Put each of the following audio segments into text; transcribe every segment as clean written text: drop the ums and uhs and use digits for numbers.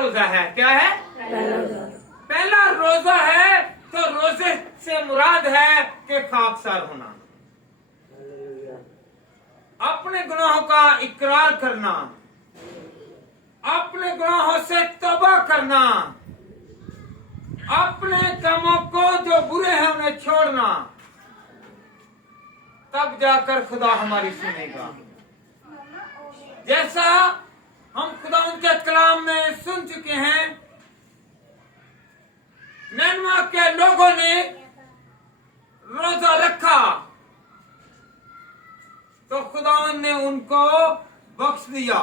रोजा है। क्या है? पहला रोजा है। तो रोजे से मुराद है कि खाकसार होना, अपने गुनाहों का इकरार करना, अपने गुनाहों से तौबा करना, अपने कामों को जो बुरे हैं उन्हें छोड़ना, तब जाकर खुदा हमारी सुनेगा। जैसा हम खुदा उनके कलाम में सुन चुके हैं, निनवा के लोगों ने रोजा रखा तो खुदावन ने उनको बख्श दिया।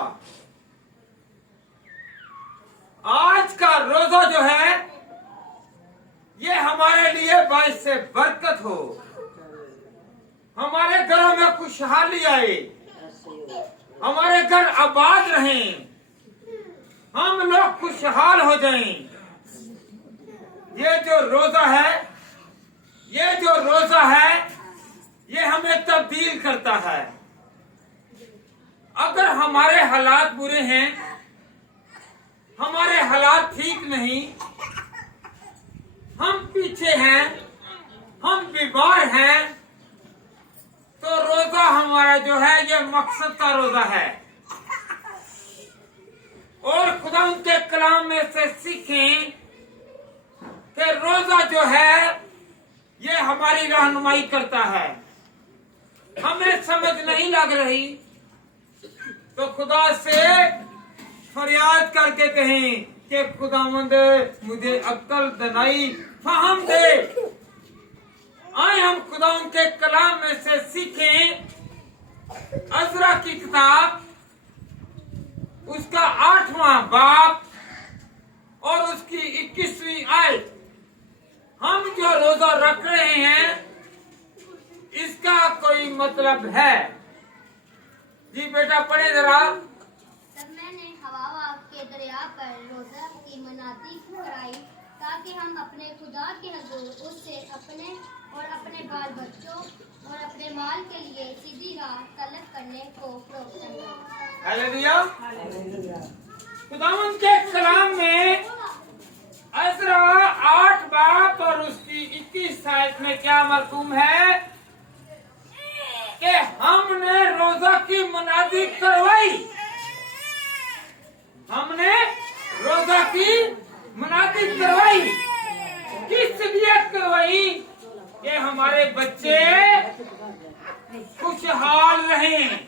आज का रोजा जो है ये हमारे लिए बाइस से बरकत हो, हमारे घरों में खुशहाली आए, हमारे घर आबाद रहें, हम लोग खुशहाल हो जाएं। ये जो रोजा है ये हमें तब्दील करता है। अगर हमारे हालात बुरे हैं, हमारे हालात ठीक नहीं, हम पीछे हैं, हम बीमार हैं, तो रोजा हमारा जो है ये मकसद का रोजा है। और खुदा उनके कलाम में से सीखें कि रोजा जो है ये हमारी रहनुमाई करता है। हमें समझ नहीं लग रही तो खुदा से फरियाद करके कहें कि खुदावंद मुझे अक्ल दनाई फहम दे। आए हम खुदा उनके कलाम में से सीखें। अज़रा की किताब उसका 8वां बाब और उसकी 21वीं आयत। हम जो रोजा रख रहे हैं इसका कोई मतलब है। जी बेटा पढ़े जरा। तब मैंने हवा के दरिया पर रोजा की मनाती कराई ताकि हम अपने खुदा के हजूर उससे अपने और अपने बाल बच्चों और अपने माल के लिए सीधी राह तलब करने को प्रोत्साहन करें। हालेलुया। खुदावंद के कलाम में अज़रा 8 बाब और उसकी 21 आयत में क्या मरकूम है कि हमने रोजा की मनादी करवाई। हमने रोजा की मनादी करवाई। किस लिए करवाई? कि हमारे बच्चे खुशहाल रहें,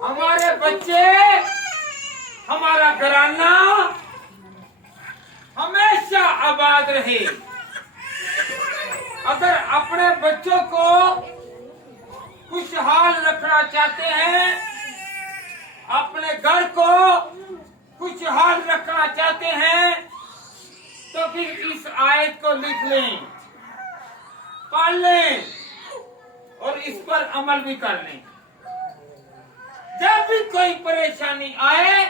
हमारे बच्चे, हमारा घराना हमेशा आबाद रहे। अगर अपने बच्चों को खुशहाल रखना चाहते हैं, अपने घर को खुशहाल रखना चाहते हैं, तो फिर इस आयत को लिख लें, पढ़ लें और इस पर अमल भी कर लें। जब भी कोई परेशानी आए,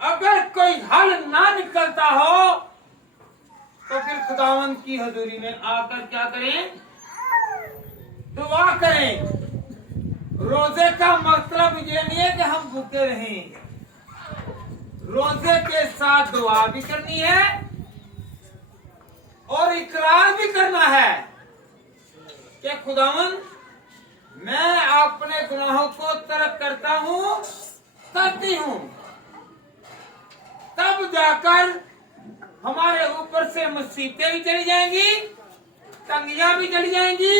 अगर कोई हल ना निकलता हो तो फिर खुदावंद की हजूरी में आकर क्या करें? दुआ करें। रोजे का मतलब ये नहीं है कि हम भूखे रहें। रोजे के साथ दुआ भी करनी है और इकरार भी करना है कि खुदावंद मैं अपने गुनाहों को तर्क करती हूँ। तब जाकर हमारे ऊपर से मुसीबतें भी चली जाएंगी, तंगियां भी चली जाएंगी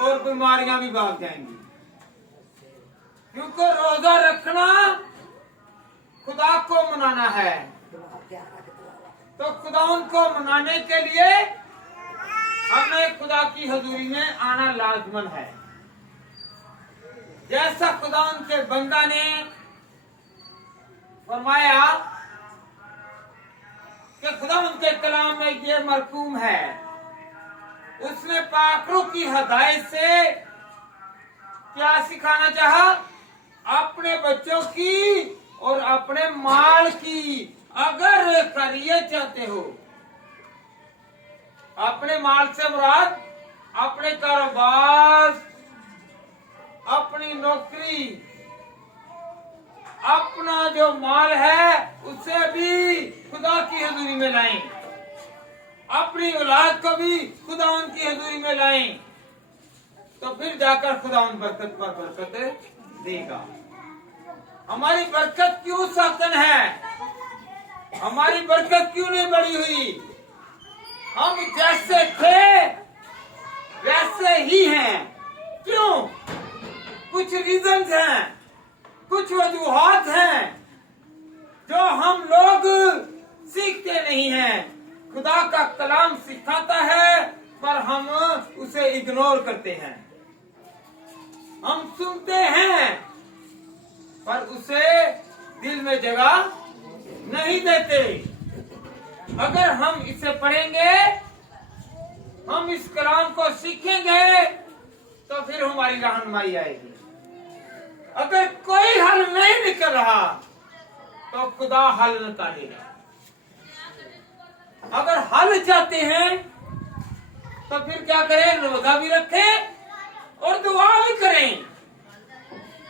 और बीमारियां भी भाग जाएंगी। क्योंकि रोजा रखना खुदा को मनाना है, तो खुदा उनको मनाने के लिए हमें खुदा की हजूरी में आना लाजमन है। जैसा खुदा उनके बंदा ने फरमाया कि खुदा उनके कलाम में ये मरकूम है, उसने पाकरों की हदायत से क्या सिखाना चाहा? अपने बच्चों की और अपने माल की अगर खैरियत चाहते हो, अपने माल से मुराद अपने कारोबार, अपनी नौकरी, अपने अपना जो माल है उसे भी खुदा की हजूरी में लाएं, अपनी औलाद को भी खुदा की हजूरी में लाएं, तो फिर जाकर खुदा उन बरकत पर बरकत देगा। हमारी बरकत क्यों साकन है? हमारी बरकत क्यों नहीं बढ़ी हुई? हम जैसे थे वैसे ही हैं। क्यों? कुछ रीजंस हैं, कुछ वजूहात हैं जो हम लोग सीखते नहीं हैं। खुदा का कलाम सिखाता है पर हम उसे इग्नोर करते हैं। हम सुनते हैं पर उसे दिल में जगह नहीं देते। अगर हम इसे पढ़ेंगे, हम इस कलाम को सीखेंगे, तो फिर हमारी रहनुमाई आएगी। अगर कोई हल नहीं निकल रहा तो खुदा हल निकालेगा। अगर हल चाहते हैं तो फिर क्या करें? रोजा भी रखें और दुआ भी करें।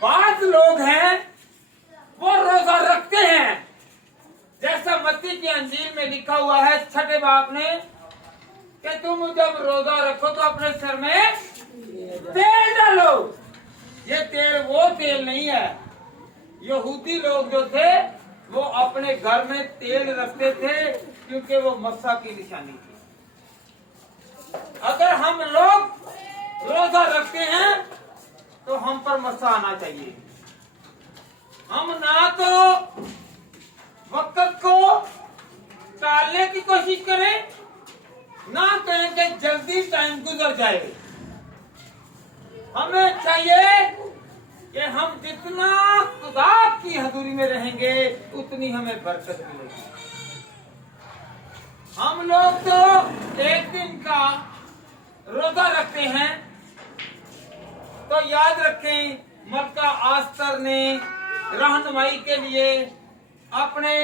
बाद लोग हैं वो रोजा रखते हैं, जैसा मत्ती की अंजील में लिखा हुआ है 6 बाब में कि तुम जब रोजा रखो तो अपने सर में तेल डालो। ये तेल वो तेल नहीं है। यहूदी लोग जो थे वो अपने घर में तेल रखते थे क्योंकि वो मस्सा की निशानी थी। अगर हम लोग रोजा रखते हैं तो हम पर मस्सा आना चाहिए। हम ना तो वक्त को टालने की कोशिश करें, ना कहें कि जल्दी टाइम गुजर जाए। हमें चाहिए कि हम जितना खुदा की हजूरी में रहेंगे उतनी हमें बरकत मिलेगी। हम लोग तो एक दिन का रोजा रखते हैं, तो याद रखें मक्का आस्तर ने रहनुमाई के लिए, अपने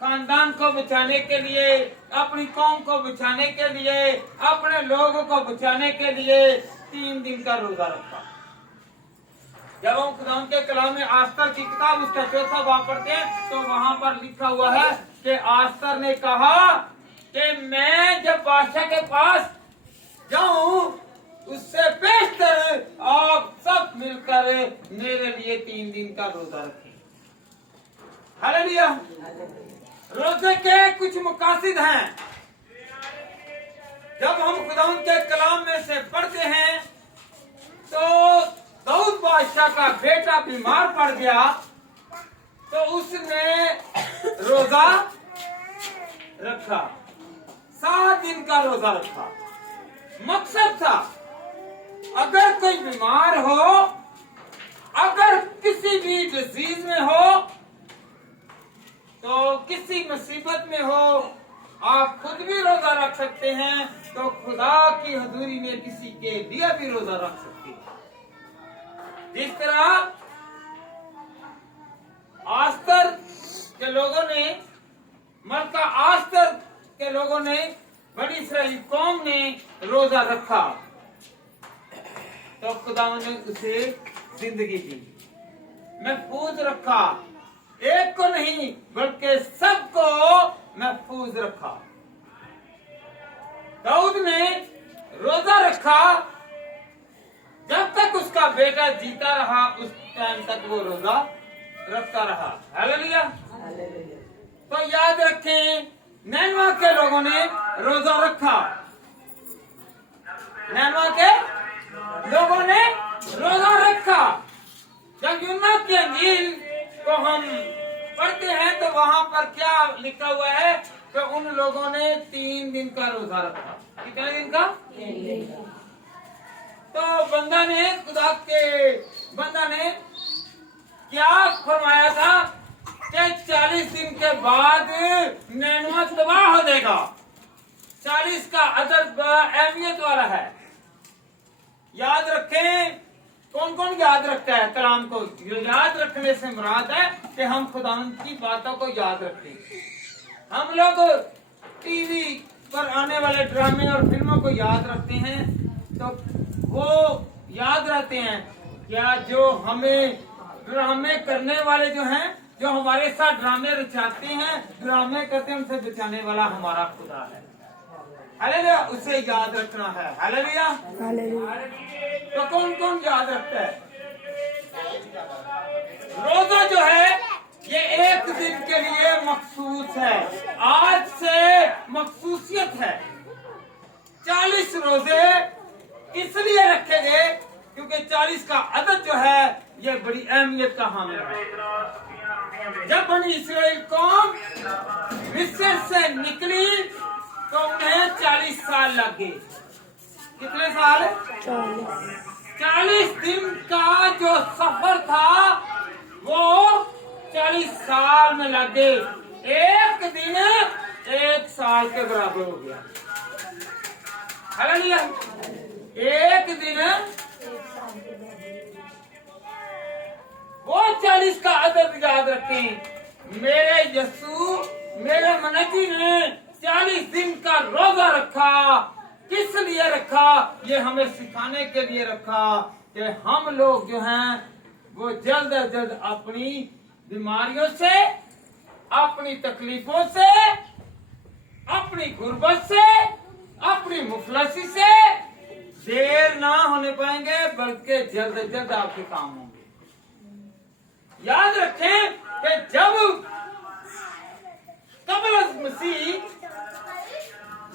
खानदान को बचाने के लिए, अपनी कौम को बचाने के लिए, अपने लोगों को बचाने के लिए 3 दिन का रोजा रखा। जब हम खुदा के कलाम में आस्तर की किताब उसका 4था बाब पढ़ते हैं तो वहां पर लिखा हुआ है कि आस्तर ने कहा कि मैं जब बादशाह के पास जाऊं उससे बेहतर आप सब मिलकर मेरे लिए 3 दिन का रोजा रखें। हालेलुया। रोजे के कुछ मकासद हैं। जब हम खुदा के कलाम में से पढ़ते हैं तो दाऊद बादशाह का बेटा बीमार पड़ गया तो उसने रोजा रखा, 7 दिन का रोजा रखा। मकसद था अगर कोई बीमार हो, अगर किसी भी डिजीज में हो, तो किसी मुसीबत में हो, आप खुद भी रोजा रख सकते हैं, तो खुदा की हजूरी में किसी के लिए भी रोजा रख सकते हैं। जिस तरह आस्तर के लोगों ने, मक्का आस्तर के लोगों ने, बड़ी इस्राएली कौम ने रोजा रखा तो खुदा ने उसे जिंदगी दी, महफूज रखा। एक को नहीं बल्कि सबको महफूज रखा। दाऊद ने रोजा रखा, जब तक उसका बेटा जीता रहा उस टाइम तक वो रोजा रखता रहा। हालेलुया। तो याद रखें नैनवा के लोगों ने रोजा रखा, नैनवा के लोगों ने रोजा रखा। जब यूहन्ना की अंजील को हम पढ़ते हैं तो वहां पर क्या लिखा हुआ है कि उन लोगों ने 3 दिन का रोजा रखा। कितने दिन का? तो बंदा ने, खुदा के बंदा ने क्या फरमाया था कि 40 दिन के बाद नैनवा तबाह हो जाएगा। 40 का अदद अहमियत वाला है। याद रखें, कौन कौन याद रखता है कलाम को? याद रखने से मुराद है कि हम खुदा की बातों को याद रखें। हम लोग टीवी पर आने वाले ड्रामे और फिल्मों को याद रखते हैं तो वो याद रहते हैं क्या? जो हमें ड्रामे करने वाले जो हैं जो हमारे साथ ड्रामे रचाते हैं, ड्रामे करते हैं, उनसे बचाने वाला हमारा खुदा है। हालेलुया, उसे याद रखना है। हालेलुया। तो कौन कौन याद रखता है? रोजा जो है ये एक दिन के लिए मखसूस है, आज से मखसूसियत है। 40 रोजे इसलिए रखे गए क्योंकि 40 का अदद जो है ये बड़ी अहमियत का हामिल है। जब बनी इस्राएल कौम मिस्र से निकली तो उन्हें 40 साल लग गए। कितने साल? 40 दिन का जो सफर था वो 40 साल में लग गए। एक दिन 1 साल के बराबर हो गया। हालेलुया। एक दिन वो 40 का अदद याद रखें। मेरे यस्सु मेरे मनजी ने 40 दिन का रोजा रखा। किस लिए रखा? ये हमें सिखाने के लिए रखा कि हम लोग जो हैं वो जल्द से जल्द अपनी बीमारियों से, अपनी तकलीफों से, अपनी गुर्बत से, अपनी मुफलसी से देर ना होने पाएंगे, बल्कि जल्द से जल्द आपके काम होंगे। याद रखें कि जब कबल मसीह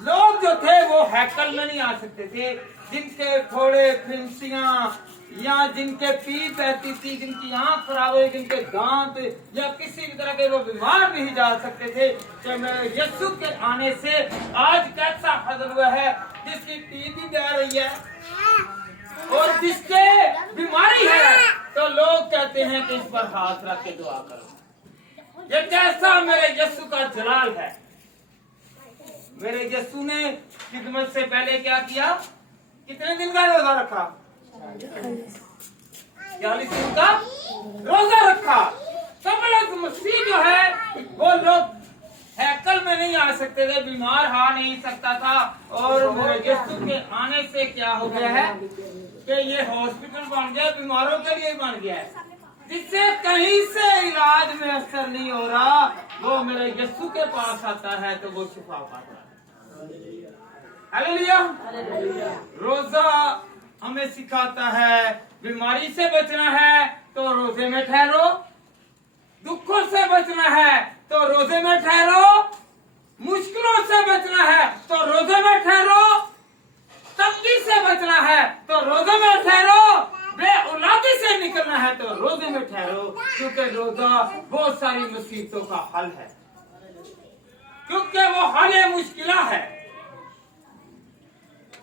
लोग जो थे वो हैकल में नहीं आ सकते थे, जिनके फोड़े फिंसियां या जिनके पीठ बहती थी, जिनकी आंख खराब हुई, जिनके दांत या किसी भी तरह के वो बीमार नहीं जा सकते थे। कि मेरे यीशु के आने से आज कैसा फजल हुआ है, जिसकी पीठ भी बह रही है और जिसके बीमारी है, तो लोग कहते हैं कि इस पर हाथ रख के दुआ करो। ये कैसा मेरे यीशु का जलाल है। मेरे यीशु ने खिदमत से पहले क्या किया? कितने दिन का रोजा रखा? 40 दिन का रोजा रखा। कबल मसीह जो है वो लोग हैकल में नहीं आ सकते थे, बीमार आ नहीं सकता था। और मेरे यीशु के आने से क्या हो गया है कि ये हॉस्पिटल बन गया, बीमारों के लिए बन गया है, जिससे कहीं से इलाज में असर नहीं हो रहा। वो मेरे यीशु के पास आता है तो वो शिफा पाता है। हालेलुया। रोजा हमें सिखाता है बीमारी से बचना है तो रोजे में ठहरो, दुखों से बचना है तो रोजे में ठहरो, मुश्किलों से बचना है तो रोजे में ठहरो, तंगी से बचना है तो रोजे में ठहरो, बेऔलादी से निकलना है तो रोजे में ठहरो। क्योंकि रोजा बहुत सारी मुसीबतों का हल है, क्योंकि वो हल मुश्किल है।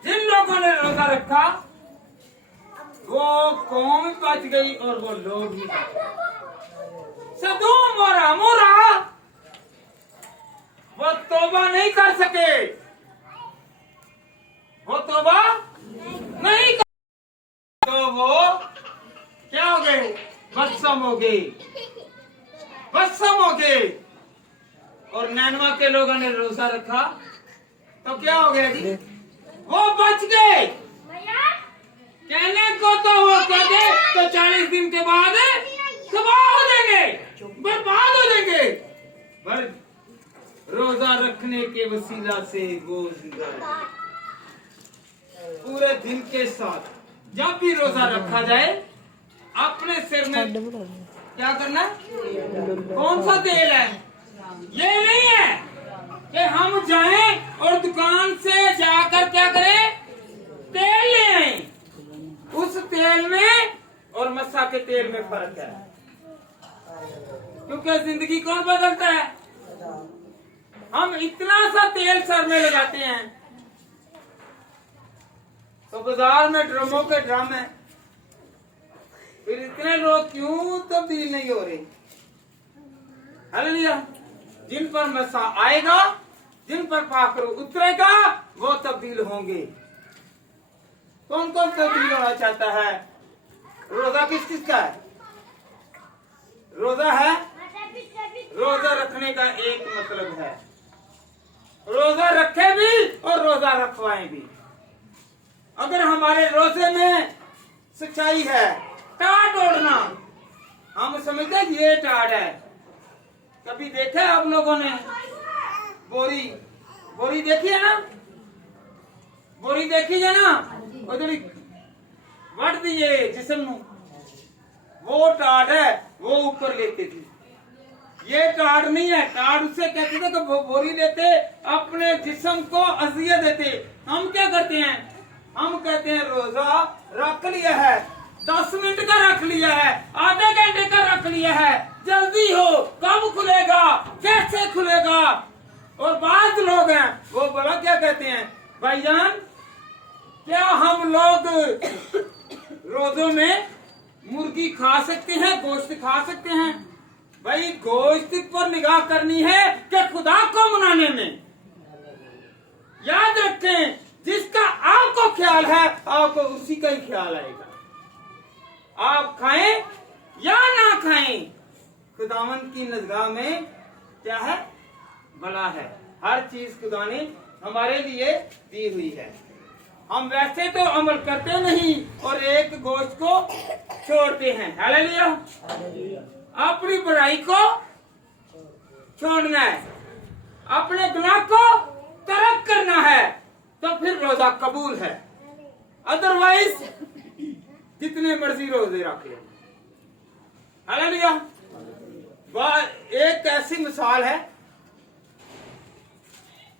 जिन लोगों ने रोजा रखा वो कौम बच गई और वो लोग भी बच गए। सदोम और अमोरा वो तौबा नहीं कर सके, वो तौबा नहीं कर, तो वो क्या हो गए? बदसम हो गए, बदसम हो गए। और नैनवा के लोगों ने रोजा रखा तो क्या हो गया जी? वो बच गए। कहने को तो वो कहते तो 40 दिन के बाद तबाह हो जाएंगे, बर्बाद हो जाएंगे, पर रोजा रखने के वसीला से वो जिंदा रहे। पूरे दिन के साथ जब भी रोजा रखा जाए अपने सिर में क्या करना है? कौन सा तेल है? ये नहीं है कि हम जाएं और दुकान से जाकर क्या करें? तेल ले आए। उस तेल में और मस्सा के तेल में फर्क है, क्योंकि जिंदगी कौन बदलता है? हम इतना सा तेल सर में लगाते हैं तो बाजार में ड्रमों के ड्रम है, फिर इतने लोग क्यों तब्दील नहीं हो रहे? हालेलुया। जिन पर मसा आएगा, जिन पर पाकर उतरेगा, वो तब्दील होंगे। कौन कौन तब्दील होना चाहता है? रोजा किस किस का है? रोजा है, रोजा रखने का एक मतलब है रोजा रखे भी और रोजा रखवाएं भी। अगर हमारे रोजे में सच्चाई है, टाट ओढ़ना, हम समझते हैं ये टाट है, कभी देखा है आप लोगों ने बोरी? बोरी देखी है ना? बोरी देखी है ना? उधर वट दिए जिसम नु, वो टाड़ है, वो ऊपर लेते थे। ये टाड़ नहीं है, टाड़ उससे कहते थे कि वो बोरी लेते अपने जिस्म को अजियत देते। हम क्या करते हैं? हम कहते हैं रोजा रख लिया है, 10 मिनट का रख लिया है, आधे घंटे का रख लिया है, जल्दी हो, कब खुलेगा, कैसे खुलेगा। और बाद लोग हैं वो बड़ा क्या कहते हैं, भाईजान क्या हम लोग रोजों में मुर्गी खा सकते हैं, गोश्त खा सकते हैं? भाई गोश्त पर निगाह करनी है कि खुदा को मनाने में। याद रखें, जिसका आपको ख्याल है आपको उसी का ही ख्याल आएगा। आप खाएं या ना खाएं, खुदावंद की निगाह में क्या है, भला है। हर चीज खुदा ने हमारे लिए दी हुई है। हम वैसे तो अमल करते नहीं और एक गोश्त को छोड़ते हैं। हालेलुया। अपनी बुराई को छोड़ना है, अपने गुनाह को तर्क करना है, तो फिर रोजा कबूल है। अदरवाइज जितने मर्जी रोजे रखे। हालेलुया। एक ऐसी मिसाल है,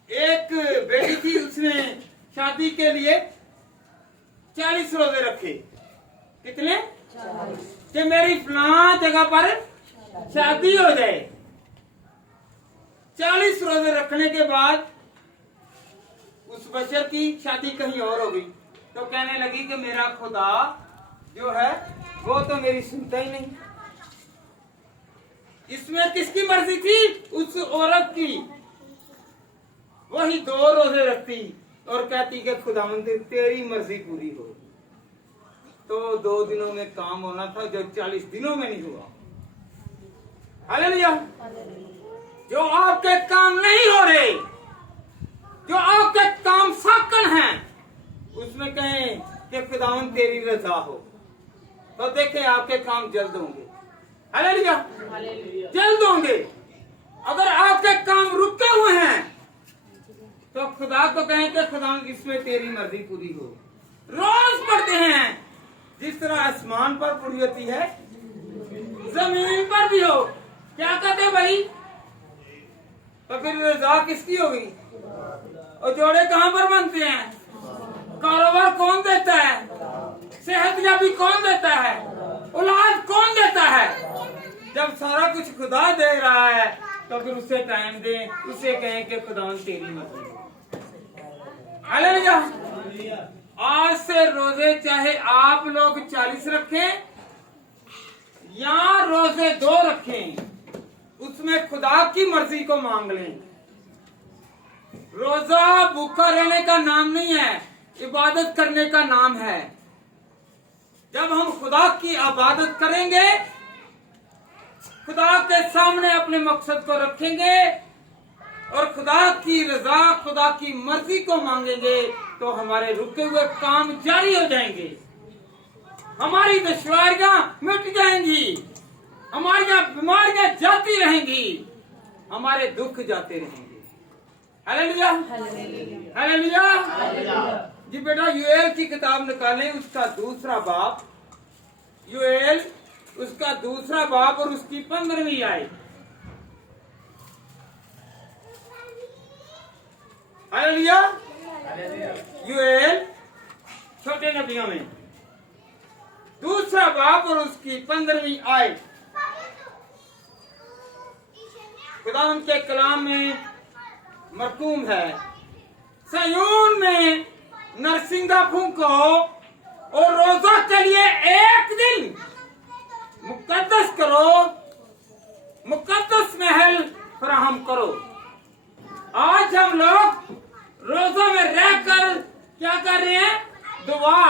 एक बेटी थी, उसने शादी के लिए 40 रोजे रखे। कितने? कि मेरी फलां जगह पर शादी हो जाए। 40 रोजे रखने के बाद उस बच्चे की शादी कहीं और हो गई, तो कहने लगी कि मेरा खुदा जो है वो तो मेरी सुनता ही नहीं। इसमें किसकी मर्जी थी? उस औरत की। वही 2 रोजे रखती और कहती कि खुदावंद तेरी मर्जी पूरी हो। तो 2 दिनों में काम होना था जो 40 दिनों में नहीं हुआ। हालेलुया। जो आपके काम नहीं हो रहे, जो आपके काम साकन हैं, उसमें कहें कि खुदावंद तेरी रजा हो, तो देखें आपके काम जल्द होंगे। हालेलुया। जल्द होंगे। अगर आपके काम रुके हुए हैं तो खुदा को कहें कि खुदा इसमें तेरी मर्जी पूरी हो। रोज पढ़ते हैं, जिस तरह आसमान पर पूरी होती है जमीन पर भी हो। क्या कहते भाई? तो फिर रजा किसकी होगी? और जोड़े कहाँ पर बनते हैं? कारोबार कौन देता है? सेहतयाबी कौन देता है? औलाद कौन देता है? जब सारा कुछ खुदा दे रहा है तो फिर उसे टाइम दें, उसे कहें कि खुदा तेरी मर्जी। हालेलुया। आज से रोजे चाहे आप लोग 40 रखें या रोजे 2 रखें, उसमें खुदा की मर्जी को मांग लें। रोजा भूखा रहने का नाम नहीं है, इबादत करने का नाम है। जब हम खुदा की इबादत करेंगे, खुदा के सामने अपने मकसद को रखेंगे और खुदा की रजा, खुदा की मर्जी को मांगेंगे, तो हमारे रुके हुए काम जारी हो जाएंगे, हमारी दुश्वारियां मिट जाएंगी, हमारी बीमारियां जाती रहेंगी, हमारे दुख जाते रहेंगे। हालेलुया। हालेलुया। जी बेटा, यूएल की किताब निकालें, उसका 2 बाब, यूएल उसका 2 बाब और उसकी 15वीं आयत। हालेलुया। यूएल छोटे नबियों में 2 बाब और उसकी 15वीं आयत। खुदा उनके कलाम में मरकूम है, सयून में नरसिंगा फूंको और रोजा के लिए एक दिन मुकद्दस करो, मुकद्दस महल फराहम करो। आज हम लोग रोजा में रहकर क्या कर रहे हैं? दुआ।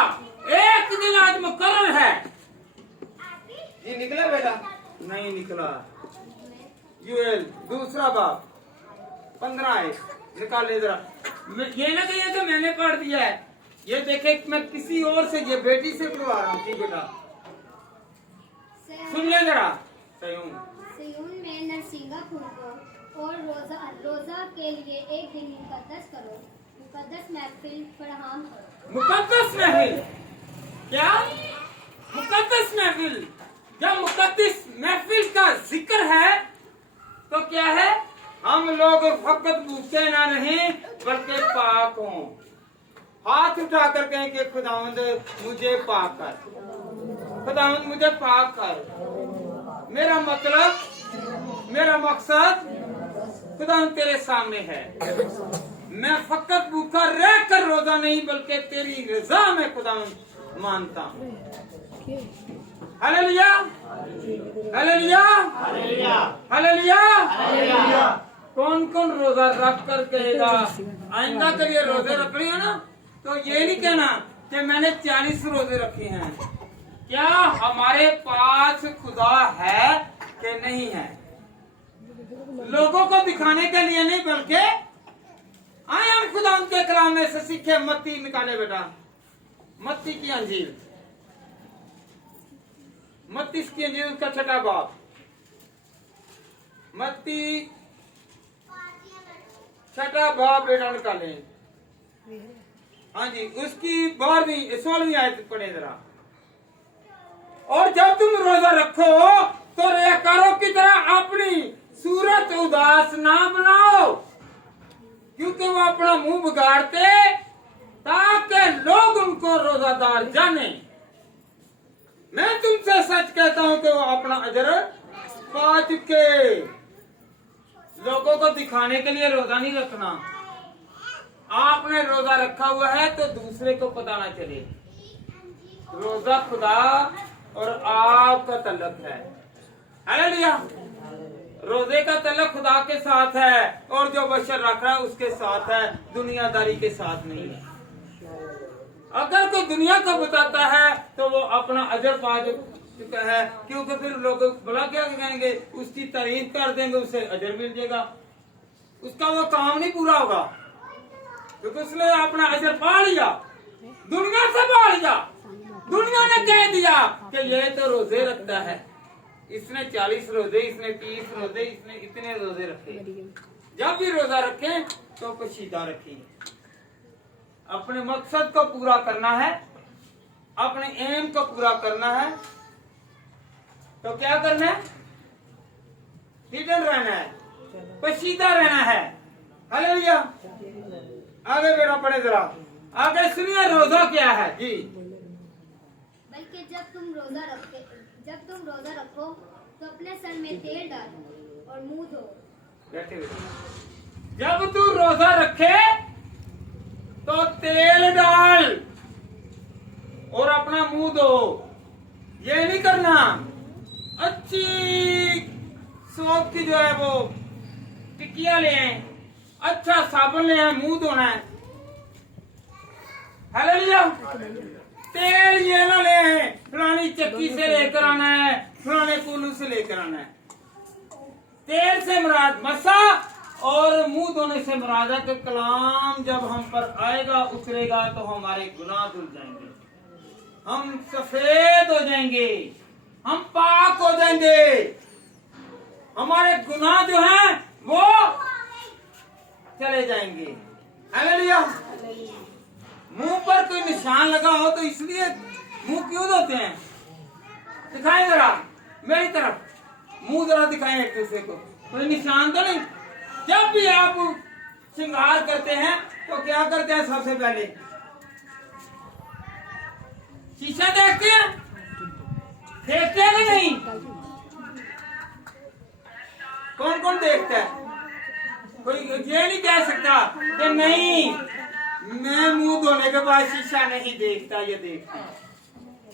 एक दिन आज मुकर्रर है। ये निकला बेटा? नहीं निकला। यूएल 2 बाब 15 है, निकाले जरा। ये ना कहिए कि मैंने पढ़ दिया है, ये देखे मैं किसी और से, ये बेटी से पढ़वा रहा हूँ। ठीक बेटा, सुन ले जरा। सयून में सींगा फूंको और रोजा के लिए एक दिन मुकद्दस करो, मुकद्दस महफिल फराहम करो। मुकद्दस महफिल क्या? मुकद्दस महफिल। जब मुकद्दस महफिल का जिक्र है तो क्या है? हम लोग फकत भूखे ना रहें बल्कि पाक हों। हाथ उठाकर कहें कि खुदावंद मुझे पाक कर, खुदावंद मुझे पाक कर। मेरा मतलब, मेरा मकसद खुदावंद तेरे सामने है। मैं फकत भूखा रहकर रोजा नहीं बल्कि तेरी रजा में खुदावंद मानता हूँ। Hallelujah, hallelujah, hallelujah. कौन कौन रोजा रख कर कहेगा आइंदा करिए रोजे रख रही है ना, तो ये नहीं कहना कि मैंने 40 रोजे रखे हैं। क्या हमारे पास खुदा है कि नहीं है? लोगों को दिखाने के लिए नहीं बल्कि आए हम खुदा उनके कलाम में से सीखे। मत्ती निकाले बेटा, मत्ती की अंजील, मत्ती की अंजील उसका 6वां बाब, मत्ती 6वां बाब बेटा निकाले। हाँ जी, उसकी 12वीं 16वीं आयत पढ़े जरा। और जब तुम रोजा रखो तो रियाकारों की तरह अपनी सूरत उदास ना बनाओ, क्योंकि वो अपना मुंह बिगाड़ते ताकि लोग उनको रोजादार जाने। मैं तुमसे सच कहता हूं कि वो अपना अजर पा चुके। लोगों को दिखाने के लिए रोजा नहीं रखना। आपने रोजा रखा हुआ है तो दूसरे को पता ना चले। रोजा खुदा और आपका तल्लक है। हालेलुया। रोजे का तल्लक खुदा के साथ है और जो बशर रख रहा है उसके साथ है, दुनियादारी के साथ नहीं है। अगर कोई दुनिया को बताता है तो वो अपना अजर पा चुका है, क्योंकि फिर लोग भला क्या कहेंगे, उसकी तारीफ कर देंगे, उसे अजर मिल जाएगा, उसका वो काम नहीं पूरा होगा, क्योंकि उसने अपना अजर पा लिया, दुनिया से पा लिया। दुनिया ने कह दिया कि ये तो रोजे रखता है, इसने 40 रोजे, इसने 30 रोजे, इसने इतने रोजे रखे। जब भी रोजा रखें तो कशीदा रखें। अपने मकसद को पूरा करना है, अपने एम को पूरा करना है, तो क्या करना है? हिडन रहना है, कशीदा रहना है। हालेलुया। आगे बेटा पढ़े जरा, आगे सुनिए रोजा क्या है जी। बल्कि जब तुम रोजा रखो तो अपने सर में तेल डालो और मुंह धो। बैठे। जब तू रोजा रखे तो तेल डाल और अपना मुंह धो। ये नहीं करना अच्छी सोप की जो है वो टिकिया ले आए, अच्छा साबुन ले आए, मुंह धोना है। हालेलुया। तेल ये ना ले आए, फलानी चक्की से लेकर आना है, फलाने कुल्लू से लेकर आना है। तेल से मुराद मसा और मुंह धोने से मुराद है कि कलाम जब हम पर आएगा उतरेगा तो हमारे गुनाह धुल जाएंगे, हम सफेद हो जाएंगे, हम पाक हो जाएंगे, हमारे गुनाह जो हैं वो चले जाएंगे। हालेलुया। मुंह पर कोई निशान लगा हो तो इसलिए मुंह क्यों धोते हैं? दिखाएं जरा मेरी तरफ, मुंह जरा दिखाएं एक दूसरे को, कोई निशान तो नहीं। जब भी आप श्रृंगार करते हैं तो क्या करते हैं? सबसे पहले शीशा देखते हैं, देखते हैं कि नहीं? कौन कौन देखता है? कोई ये नहीं कह सकता कि नहीं मैं मुंह धोने के बाद शीशा नहीं देखता। ये देखते हैं,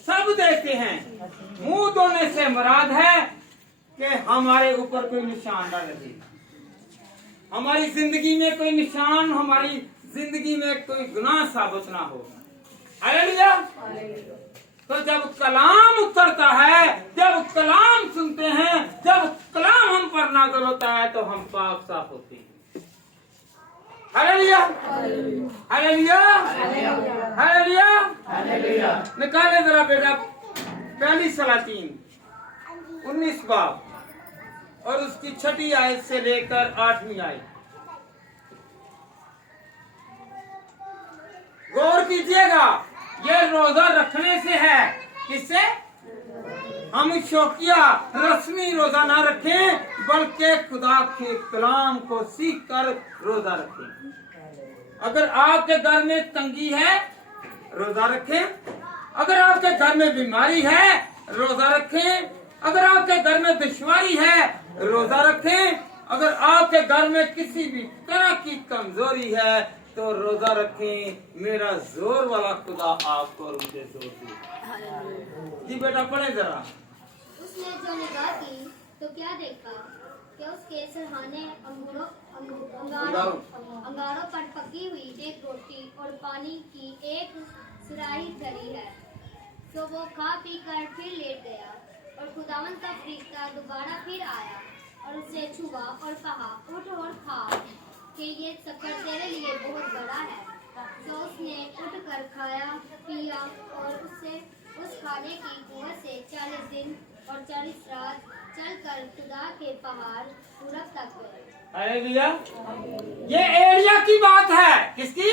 सब देखते हैं। मुंह धोने से मुराद है कि हमारे ऊपर कोई निशान न लगे, हमारी जिंदगी में कोई निशान, हमारी जिंदगी में कोई गुनाह साबित ना हो। हालेलुया। तो जब कलाम उतरता है, जब कलाम सुनते हैं, जब कलाम हम पर नाज़िल होता है तो हम पाक साफ होते हैं। Hallelujah, hallelujah, hallelujah. निकाले जरा बेटा पहली सलातीन 19 बाब, और उसकी 6ठी आयत से लेकर 8वीं आयत। गौर कीजिएगा, ये रोजा रखने से है। किससे? हम शौकिया रस्मी रोजा ना रखें, बल्कि खुदा के कलाम को सीख कर रोजा रखें। अगर आपके घर में तंगी है, रोजा रखें। अगर आपके घर में बीमारी है, रोजा रखें। अगर आपके घर में दुश्वारी है, रोजा रखें। अगर आपके घर में किसी भी तरह की कमजोरी है तो रोजा रखें। मेरा जोर वाला खुदा आपको और मुझे जोर दे। जी बेटा पढ़े जरा। उसने जो निगाह की तो क्या देखा कि उसके सिरहाने अंगारों पर पकी हुई एक रोटी और पानी की एक सुराही धरी है। तो वो खा पी कर फिर लेट गया और खुदावंद का फरिश्ता दोबारा फिर आया और उसे छुआ और कहा, उठ और खा कि ये सफर तेरे लिए बहुत बड़ा है। तो उसने उठकर खाया पिया और उससे उस खाने की कुवत से 40 दिन और 40 रात चलकर खुदा के पहाड़ पूरब तक गए। हालेलुया। ये एलिया की बात है। किसकी?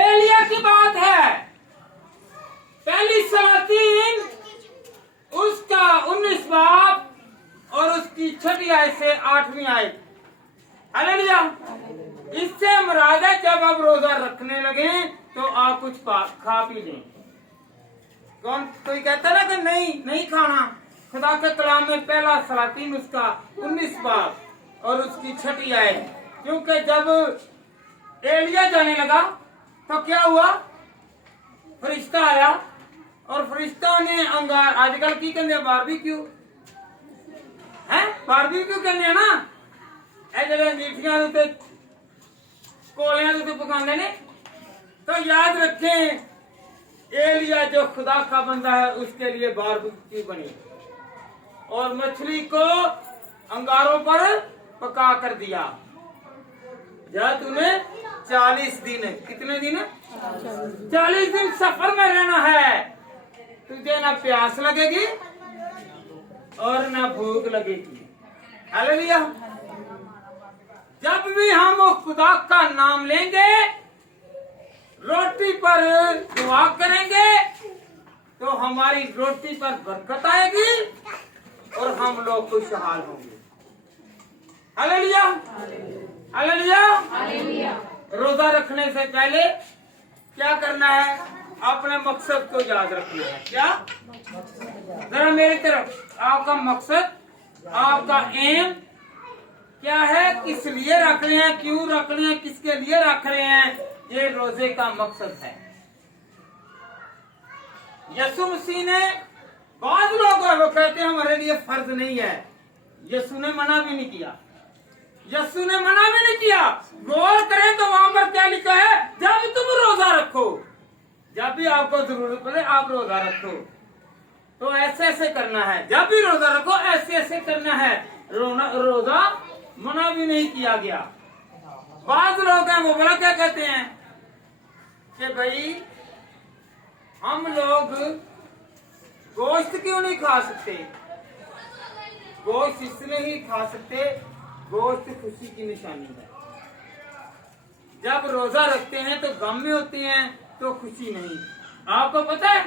एलिया की बात है। पहली सलातीन उसका 19 बाब और उसकी 6ठी आयत से 8वीं आयत। हालेलुया। इससे मुराद है जब आप रोजा रखने लगे तो आप कुछ खा पी लें। कौन कोई कहता ना कि नहीं खाना। खुदा के कलाम में पहला सलातीन उसका 19 बाब और उसकी 6ठी आयत। क्योंकि जब एलिया जाने लगा तो क्या हुआ? फरिश्ता आया और फरिश्ता ने अंगार, आजकल की कहते बारबेक्यू है, बारबेक्यू कहते ना, जरा मीठियां उत्ते कोलियां उत्ते पकाने ने। तो याद रखें एलिया जो खुदा का बंदा है उसके लिए बारबेक्यू बनी और मछली को अंगारों पर पका कर दिया। जब तुम्हें 40 दिन, कितने दिन? 40 दिन सफर में रहना है। तुझे ना प्यास लगेगी और ना भूख लगेगी। हालेलुया। जब भी हम खुदा का नाम लेंगे, रोटी पर दुआ करेंगे तो हमारी रोटी पर बरकत आएगी और हम लोग खुशहाल होंगे। हालेलुया। हालेलुया। हालेलुया। रोजा रखने से पहले क्या करना है? अपने मकसद को याद रखना है। क्या? जरा मेरी तरफ। आपका मकसद, आपका एम क्या है? किस लिए रख रहे हैं? क्यों रख रहे हैं? किसके लिए रख रहे हैं? ये रोजे का मकसद है। यीशु मसीह ने, बाद लोग वो कहते हैं हमारे लिए फर्ज नहीं है। यीशु ने मना भी नहीं किया। यीशु ने मना भी नहीं किया। गौर करें तो वहां पर क्या लिखा है? जब तुम रोजा रखो, जब भी आपको जरूरत पड़े आप रोजा रखो तो ऐसे ऐसे करना है। जब भी रोजा रखो ऐसे ऐसे करना है। रोजा मना भी नहीं किया गया। बाद लोग हैं वो बड़ा क्या कहते हैं कि भाई हम लोग गोश्त क्यों नहीं खा सकते? गोश्त इसलिए नहीं खा सकते, गोश्त खुशी की निशानी है। जब रोजा रखते हैं तो गम में होते हैं तो खुशी नहीं। आपको पता है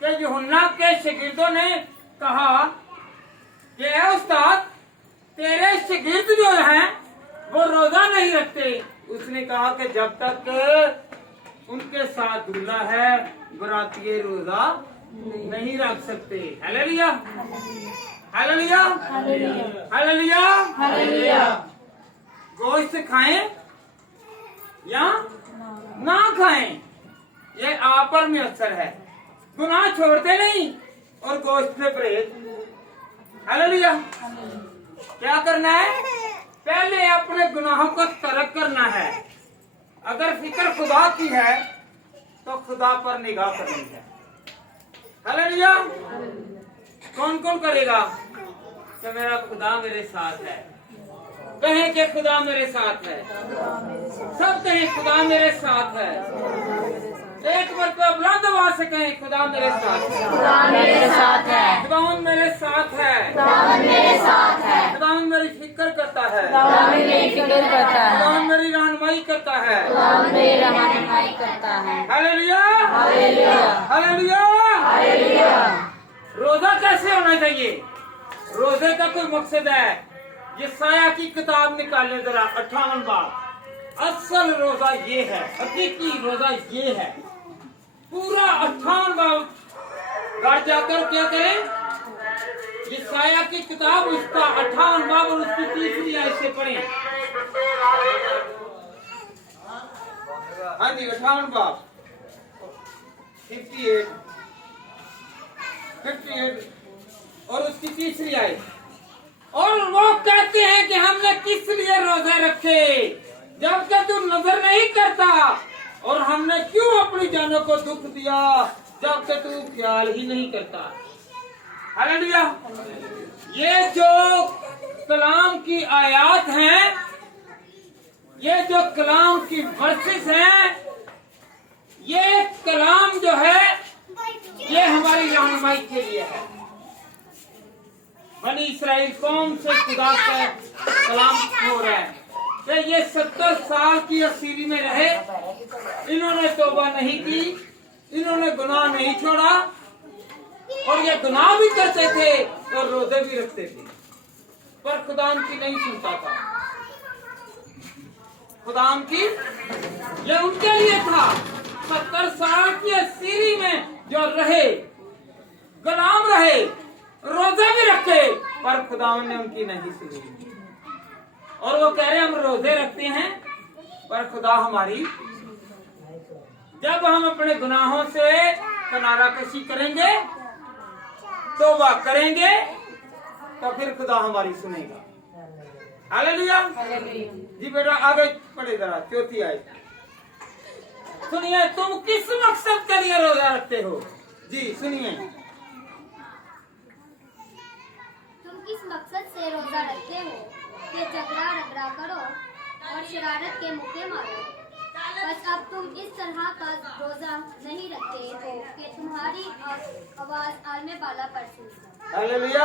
कि यूहन्ना के शागिर्दों ने कहा कि ऐ उस्ताद, तेरे शागिर्द जो हैं वो रोजा नहीं रखते। उसने कहा कि जब तक उनके साथ दूल्हा है बराती रोजा नहीं रख सकते। हालेलुया। हालेलुया। हालेलुया। हालेलुया। गोश्त खाएं या ना खाएं, ये आप पर मुयस्सर है। गुनाह छोड़ते नहीं और गोश्त से परहेज। हालेलुया। क्या करना है? पहले अपने गुनाहों को तर्क करना है। अगर फिक्र खुदा की है तो खुदा पर निगाह करनी है। हालेलुया। कौन कौन करेगा कि मेरा खुदा मेरे साथ है? कहें कि खुदा मेरे साथ है। सब कहें खुदा मेरे साथ है। एक मरतबा बुलंद आवाज से कहें खुदा मेरे साथ है। खुदा मेरे साथ है। खुदा मेरे साथ है। खुदा मेरे साथ फिक्र करता है, खुदा मेरी फिक्र करता है, खुदा मेरी रहनुमाई करता है। खुदा मेरी रहनुमाई करता है। Hallelujah, hallelujah, hallelujah. हालेलुया। रोजा कैसे होना चाहिए? रोजे का कोई मकसद है। यशायाह की किताब निकाले जरा 58 बार। असल रोजा ये है, हकीकी रोजा ये है। पूरा 58 बार घर जाकर क्या करें? यशायाह की किताब उसका 58 बाब और उसकी 3री आयत से पढ़ें। हाँ जी, 58 बाब 58 और उसकी 3री आयत। और वो कहते हैं कि हमने किस लिए रोजे रखे जबकि तू नजर नहीं करता, और हमने क्यों अपनी जानों को दुख दिया जबकि तू ख्याल ही नहीं करता। हालेलुया। ये जो कलाम की आयत हैं, ये जो कलाम की वर्सेस हैं, ये कलाम जो है ये हमारी रहनुमाई के लिए है। बनी इस्राएल कौम से खुदा का कलाम हो रहा है कि ये 70 साल की असीरी में रहे, इन्होंने तौबा नहीं की, इन्होंने गुनाह नहीं छोड़ा, और ये गुनाह भी करते थे और रोजे भी रखते थे, पर खुदा की नहीं सुनता था। खुदा की ये उनके लिए था। 70 साल की असीरी में जो रहे, गुलाम रहे, रोजे भी रखे, पर खुदा ने उनकी नहीं सुनी। और वो कह रहे हम रोजे रखते हैं पर खुदा हमारी, जब हम अपने गुनाहों से किनारा कशी करेंगे, तौबा करेंगे, तो फिर खुदा हमारी सुनेगा। हालेलुया। जी बेटा आगे पढ़े जरा 4थी आयत। सुनिए, तुम किस मकसद के लिए रोजा रखते हो? जी सुनिए। तुम किस मकसद से रोजा रखते हो कि झगड़ा रगड़ा करो और शरारत के मुक्के मारो? बस अब तुम इस तरह का रोजा नहीं रखते हो कि तुम्हारी आवाज आलमे बाला पर सूझे। हालेलुया।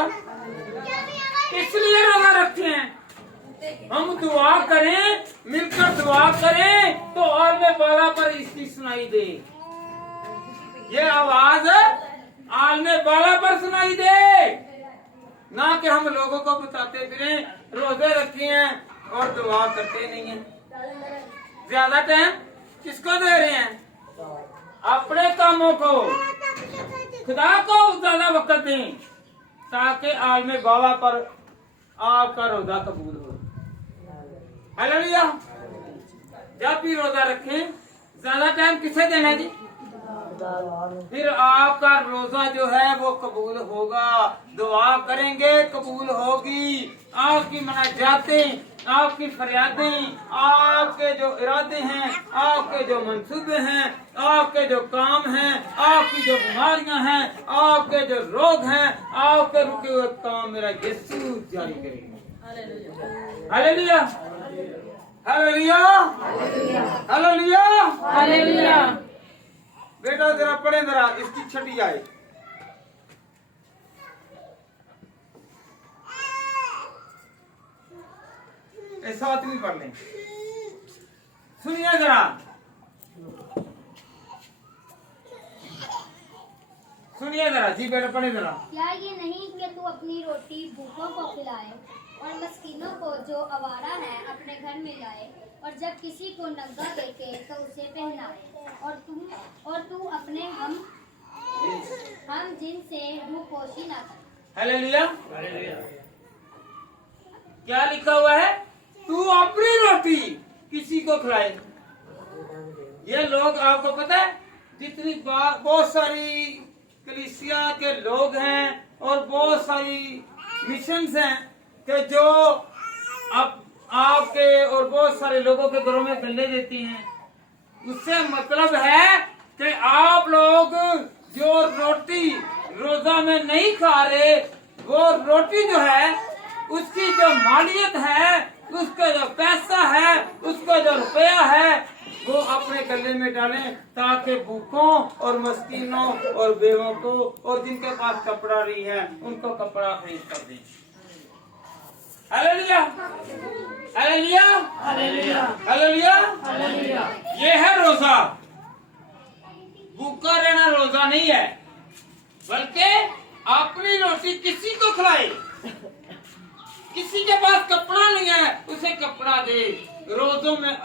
इसलिए रोजा रखते हैं हम दुआ करें, मिलकर दुआ करें तो आलमे बाला पर इसकी सुनाई दे, ये आवाज आलमे बाला पर सुनाई दे, ना कि हम लोगों को बताते फिरें रोजे रखे हैं और दुआ करते नहीं हैं। ज्यादा टाइम किसको दे रहे हैं? अपने कामों को। खुदा को ज्यादा वक्त दें ताकि आलमे बाला पर आपका रोजा कबूल हो। हालेलुया। जब भी रोजा रखें ज्यादा टाइम किसे देना है जी? फिर आपका रोजा जो है वो कबूल होगा। दुआ करेंगे कबूल होगी। आपकी मनाजातें, आपकी फरियादें, आपके जो इरादे हैं, आपके जो मंसूबे हैं, आपके जो काम हैं, आपकी जो बीमारियां हैं, आपके जो रोग हैं, आपके रुके हुए काम मेरा यीशु जारी करेगा। Hallelujah, hallelujah, hallelujah, hallelujah. बेटा जरा पढ़े जरा इसकी 6ठी आयत। ऐसा आदमी पढ़ लें। सुनिए जरा, सुनिए जरा। जी बेटा पढ़े जरा। क्या ये नहीं कि तू अपनी रोटी भूखों को खिलाए और मस्कीनों को जो आवारा है अपने घर में लाए, और जब किसी को नंगा देखे तो उसे पहनाए, और तू अपने हम जिनसे रूपोशी न कर। हालेलुया। क्या लिखा हुआ है? तू अपनी रोटी किसी को खिलाए। ये लोग आपको पता है जितनी बहुत सारी कलीसिया के लोग हैं और बहुत सारी मिशंस हैं कि जो अब आपके और बहुत सारे लोगों के घरों में गले देती हैं। उससे मतलब है कि आप लोग जो रोटी रोजा में नहीं खा रहे, वो रोटी जो है उसकी जो मालियत है, उसका जो पैसा है, उसका जो रुपया है, वो अपने गले में डालें ताकि भूखों और मस्कीनों और बेवों को और जिनके पास कपड़ा नहीं है उनको कपड़ा खरीद कर दें। Hallelujah. Hallelujah hallelujah hallelujah. Hallelujah. ये है रोजा। भूखा रहना रोजा नहीं है, बल्कि अपनी रोटी किसी को खिलाए। किसी के पास कपड़ा नहीं है, उसे कपड़ा दे। रोजों में